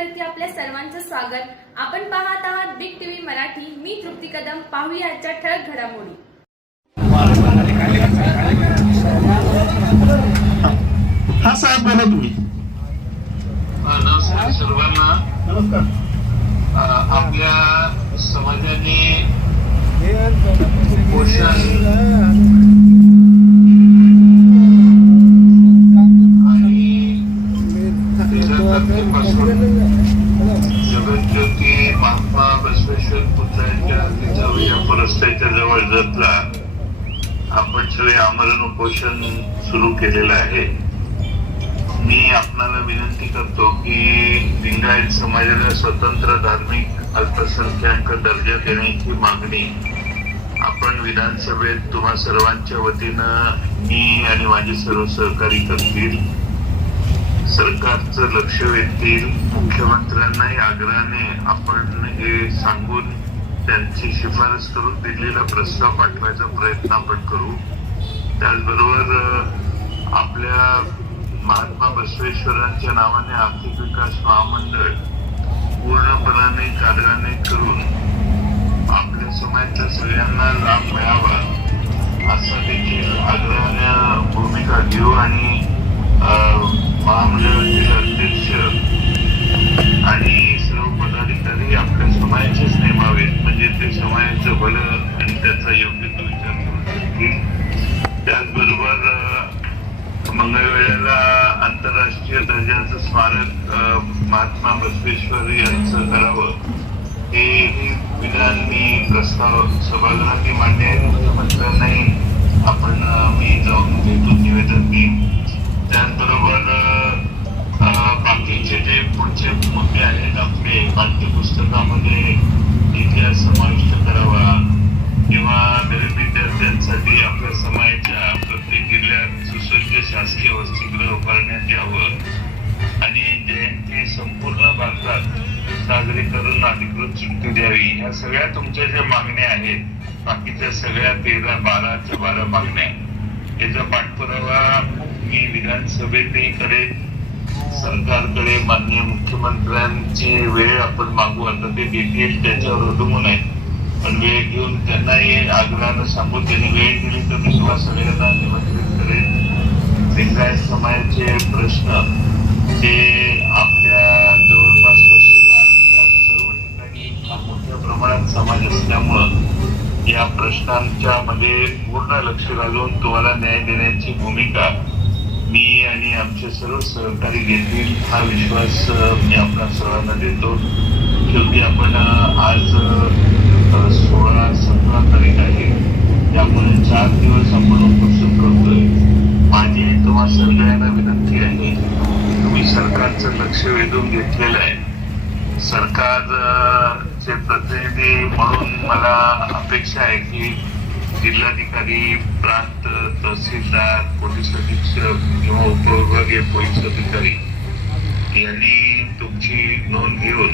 चॅनलवरती आपल्या सर्वांचं स्वागत. आपण पाहत आहात बिग टीव्ही मराठी. मी तृप्ती कदम. पाहूया आजच्या ठळक घडामोडी. हा साहेब बोला तुम्ही. नमस्कार सर्वांना. नमस्कार. आपल्या समाजाने पोषण जगज्योती महात्मा बसवेश्वर पुतळ्याच्या रस्त्याच्या जवळ जतला आपण सगळे आमरण उपोषण सुरू केलेलं आहे. मी आपणाला विनंती करतो की लिंगायत समाजाला स्वतंत्र धार्मिक अल्पसंख्याक दर्जा देण्याची मागणी आपण विधानसभेत तुम्हा सर्वांच्या वतीनं मी आणि माझे सर्व सहकारी करतील. सरकारचं लक्ष वेधतील. मुख्यमंत्र्यांनाही आग्रहाने आपण हे सांगून त्यांची शिफारस करून दिलेला प्रस्ताव पाठवायचा प्रयत्न आपण करू. त्याचबरोबर आपल्या महात्मा बसवेश्वरांच्या नावाने आर्थिक विकास महामंडळ पूर्णपणाने कार्यान्वित करून आपल्या समाजाच्या सगळ्यांना लाभ मिळावा असं देखील आग्रहाने भूमिका घेऊ आणि महामंडळातील अध्यक्ष आणि सर्व पदाधिकारी आपल्या समाजाचेच नेमावेत, म्हणजे ते समाजाचं भलं आणि त्याचा योग्य तो विचार करू शकतील. त्याचबरोबर मंगळवेढ्याला आंतरराष्ट्रीय दर्जाचं स्मारक महात्मा बसवेश्वर यांचं करावं हे विधान मी प्रस्ताव सभागृहात मांडले आहे. मुख्यमंत्र्यांनाही आपण मी जाऊन भेटून निवेदन देईन. त्याचबरोबर बाकीचे जे पुढचे मुद्दे आहेत आपले पाठ्यपुस्तकामध्ये इतिहास समाविष्ट करावा किंवा गरीब विद्यार्थ्यांसाठी आपल्या समाजाच्या प्रत्येक जिल्ह्यात सुसज्ज शासकीय वसतिगृह उभारण्यात यावं आणि जयंती संपूर्ण भारतात साजरी करून अधिकृत सुट्टी द्यावी. ह्या सगळ्या तुमच्या ज्या मागण्या आहेत, बाकीच्या सगळ्या 13-12 मागण्या, याचा पाठपुरावा मी विधानसभेतही करेन. सरकारकडे माननीय मुख्यमंत्र्यांची वेळ आपण मागू. आता ते देतील त्याच्यावर अवलंबून आहे, पण वेळ घेऊन त्यांनाही आग्रहानं सांगून त्यांनी वेळ दिली तर मी तुम्हाला सगळ्यांना निमंत्रित करेन. लिंगायत समाजाचे प्रश्न ते आपल्या जवळपास पश्चिम महाराष्ट्रात सर्व ठिकाणी हा मोठ्या प्रमाणात समाज असल्यामुळं या प्रश्नांच्या मध्ये पूर्ण लक्ष घालून तुम्हाला न्याय देण्याची भूमिका मी आणि आमचे सर्व सहकारी घेतील हा विश्वास मी आपल्या सर्वांना देतो. शेवटी आपण आज 16-17 तारीख आहे, त्यामुळे 4 दिवस आपण उपोषण करतोय. माझी तुम्हा सगळ्यांना विनंती आहे, तुम्ही सरकारचं लक्ष वेधून घेतलेलं आहे. सरकारचे प्रतिनिधी म्हणून मला अपेक्षा आहे की जिल्हाधिकारी, प्रांत तहसीलदार, पोलीस अधीक्षक किंवा उपविभागीय पोलीस अधिकारी यांनी तुमची नोंद घेऊन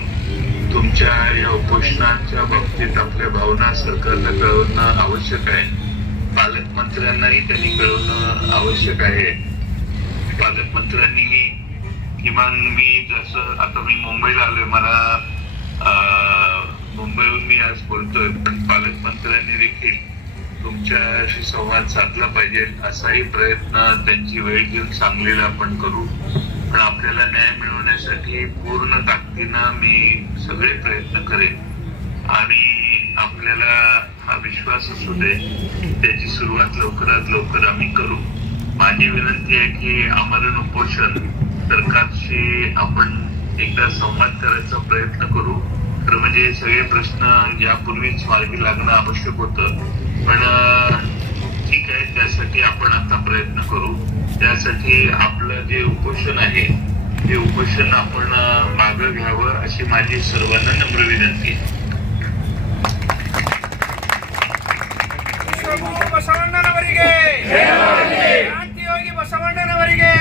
तुमच्या या उपोषणाच्या बाबतीत आपल्या भावना सरकारला कळवणं आवश्यक आहे. पालकमंत्र्यांनाही त्यांनी कळवणं आवश्यक आहे. पालकमंत्र्यांनी किमान मी जसं आता मी मुंबईला आलोय, मला मुंबईहून मी आज बोलतोय, पण पालकमंत्र्यांनी देखील तुमच्याशी संवाद साधला पाहिजे असाही प्रयत्न त्यांची वेळ घेऊन सांगलेला आपण करू. पण आपल्याला न्याय मिळवण्यासाठी पूर्ण ताकदीनं मी सगळे प्रयत्न करेन आणि आपल्याला हा विश्वास असू दे, त्याची सुरुवात लवकरात लवकर आम्ही करू. माझी विनंती आहे की आमरण उपोषण सरकारशी आपण एकदा संवाद करायचा प्रयत्न करू. तर म्हणजे सगळे प्रश्न यापूर्वीच मार्गी लागणं आवश्यक होतं, पण ठीक आहे, त्यासाठी आपण आता प्रयत्न करू. त्यासाठी आपलं जे उपोषण आहे ते उपोषण आपण मागं घ्यावं अशी माझी सर्वांना नम्र विनंती आहे. ಬಸವಣ್ಣನವರಿಗೆ ಕ್ರಾಂತಿಯೋಗಿ ಬಸವಣ್ಣನವರಿಗೆ